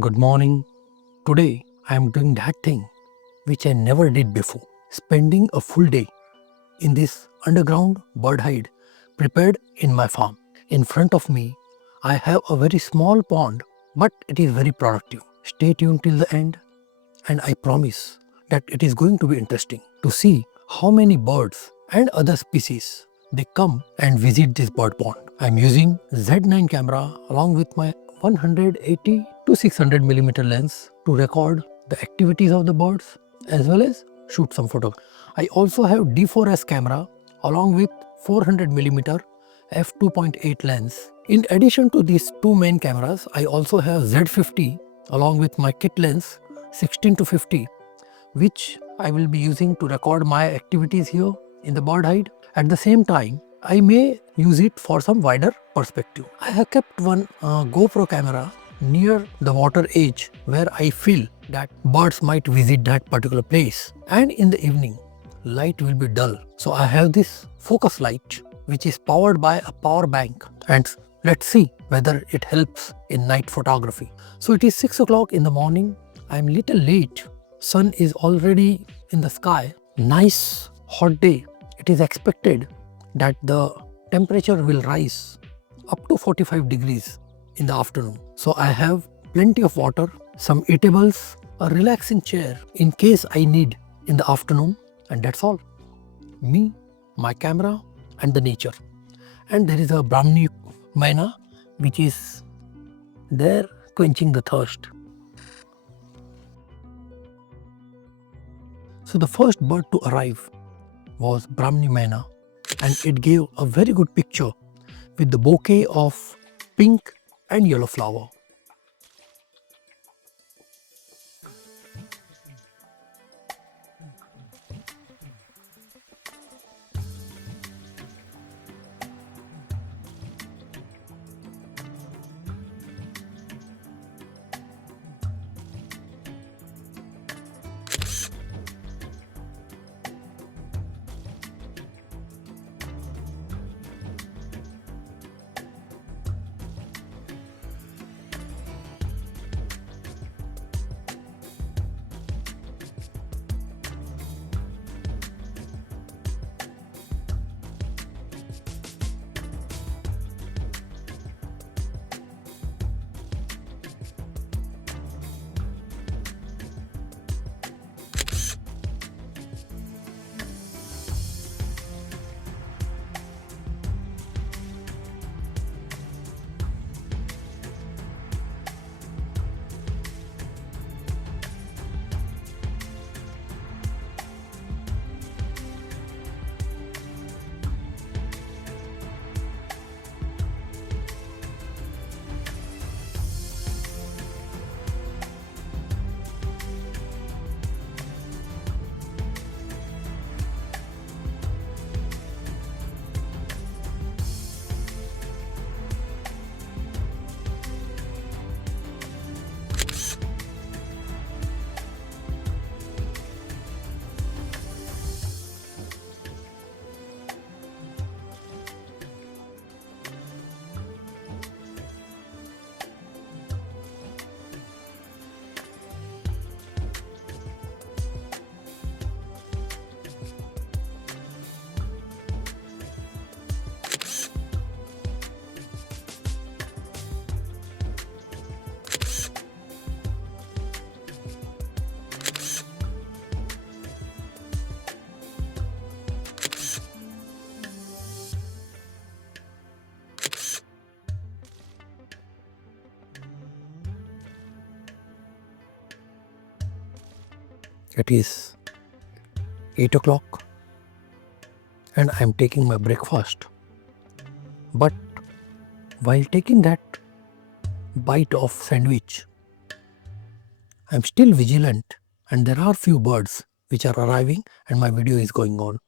Good morning. Today I am doing that thing which I never did before, spending a full day in this underground bird hide prepared in my farm. In front of me, I have a very small pond, but it is very productive. Stay tuned till the end, and I promise that it is going to be interesting to see how many birds and other species they come and visit this bird pond. I am using Z9 camera along with my 180 to 600 millimeter lens to record the activities of the birds as well as shoot some photos. I also have D4S camera along with 400 millimeter f2.8 lens. In addition to these two main cameras, I also have Z50 along with my kit lens 16 to 50, which I will be using to record my activities here in the bird hide. At the same time, I may use it for some wider perspective. I have kept one GoPro camera near the water edge where I feel that birds might visit that particular place. And in the evening, light will be dull. So I have this focus light which is powered by a power bank, and let's see whether it helps in night photography. So it is 6 o'clock in the morning. I am little late. Sun is already in the sky. Nice hot day. It is expected that the temperature will rise up to 45 degrees in the afternoon. So I have plenty of water, some eatables, a relaxing chair in case I need in the afternoon, and that's all. Me, my camera and the nature. And there is a Brahmini myna which is there quenching the thirst. So the first bird to arrive was Brahmini myna, and it gave a very good picture with the bouquet of pink and yellow flower. It is 8 o'clock and I am taking my breakfast. But while taking that bite of sandwich, I am still vigilant, and there are few birds which are arriving and my video is going on.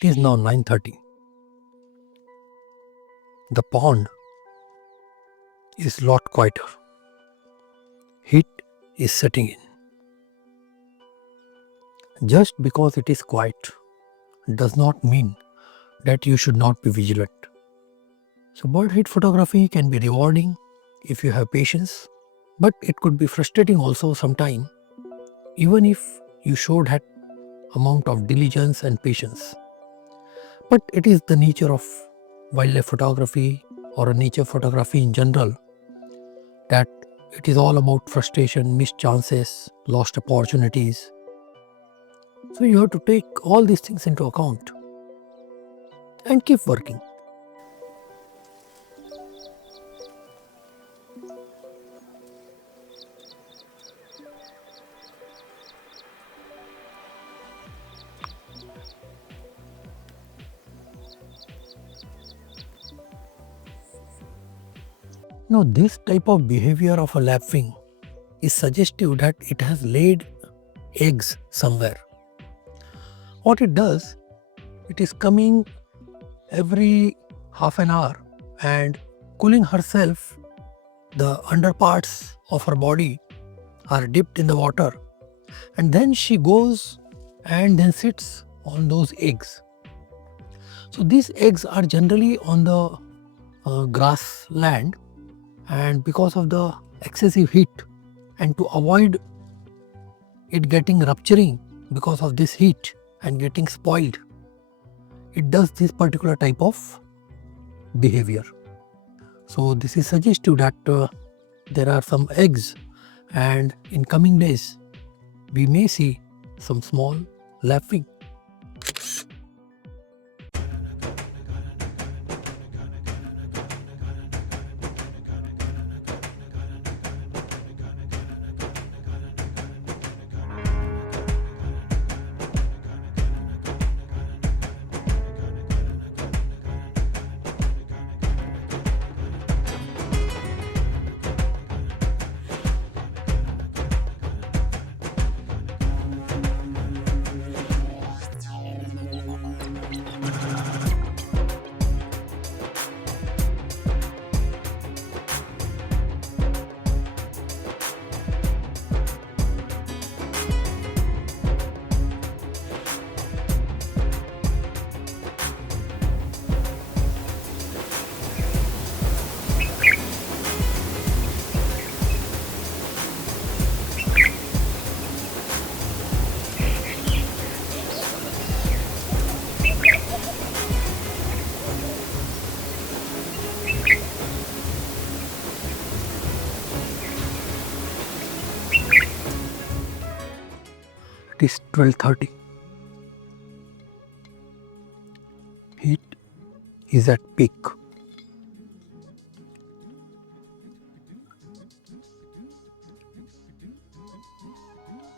It is now 9:30. The pond is lot quieter. Heat is setting in. Just because it is quiet does not mean that you should not be vigilant. So bird heat photography can be rewarding if you have patience, but it could be frustrating also sometime, even if you showed that amount of diligence and patience. But it is the nature of wildlife photography or a nature photography in general that it is all about frustration, missed chances, lost opportunities. So you have to take all these things into account and keep working. Now this type of behavior of a lapwing is suggestive that it has laid eggs somewhere. What it does, it is coming every half an hour and cooling herself. The underparts of her body are dipped in the water, and then she goes and then sits on those eggs. So these eggs are generally on the grassland, and because of the excessive heat and to avoid it getting rupturing because of this heat and getting spoiled, it does this particular type of behavior. So this is suggestive that there are some eggs, and in coming days we may see some small lapwing. It is 12:30. Heat is at peak.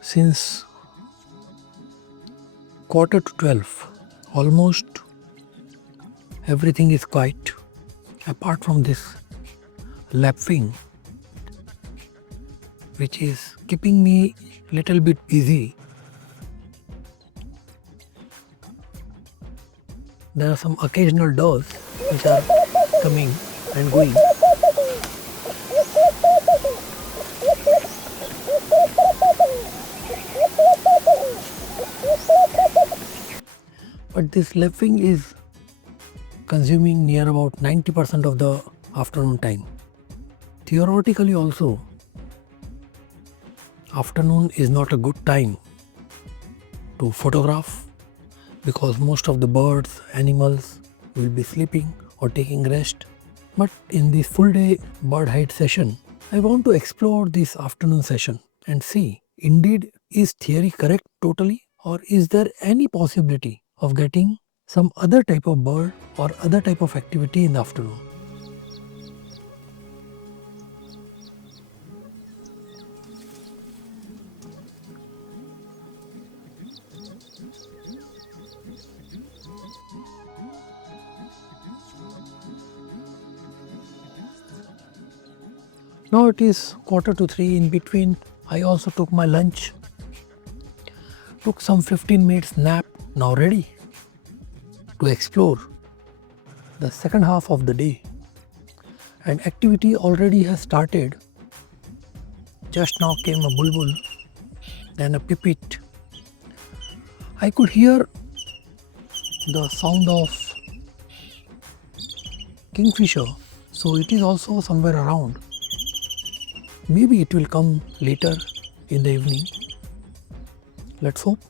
Since 11:45, almost everything is quiet apart from this lapwing, which is keeping me little bit busy. There are some occasional doves which are coming and going. But this lapwing is consuming near about 90% of the afternoon time. Theoretically also, afternoon is not a good time to photograph because most of the birds, animals will be sleeping or taking rest. But in this full day bird hide session, I want to explore this afternoon session and see indeed is theory correct totally, or is there any possibility of getting some other type of bird or other type of activity in the afternoon. Now it is 2:45. In between I also took my lunch, took some 15 minutes nap, now ready. to explore the second half of the day. And activity already has started. Just now came a bulbul, then a pipit. I could hear the sound of kingfisher, so it is also somewhere around. Maybe it will come later in the evening. Let's hope.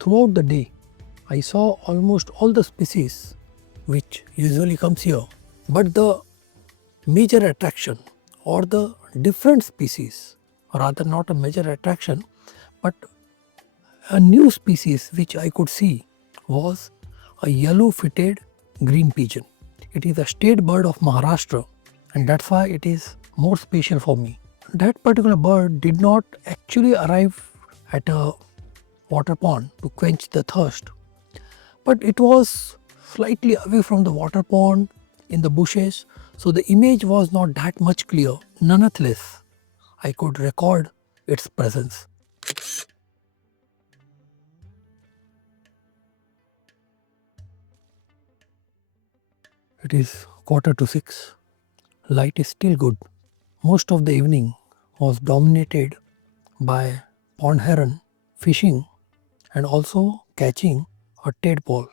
Throughout the day, I saw almost all the species which usually comes here. But the major attraction or the different species, or rather not a major attraction, but a new species which I could see was a yellow-footed green pigeon. It is a state bird of Maharashtra, and that's why it is more special for me. That particular bird did not actually arrive at a water pond to quench the thirst, but it was slightly away from the water pond in the bushes, so the image was not that much clear. Nonetheless, I could record its presence. It is 5:45. Light is still good. Most of the evening was dominated by pond heron fishing and also catching a tadpole.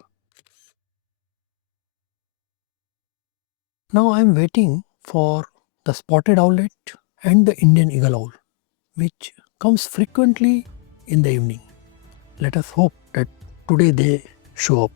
Now I am waiting for the spotted owlet and the Indian eagle owl, which comes frequently in the evening. Let us hope that today they show up.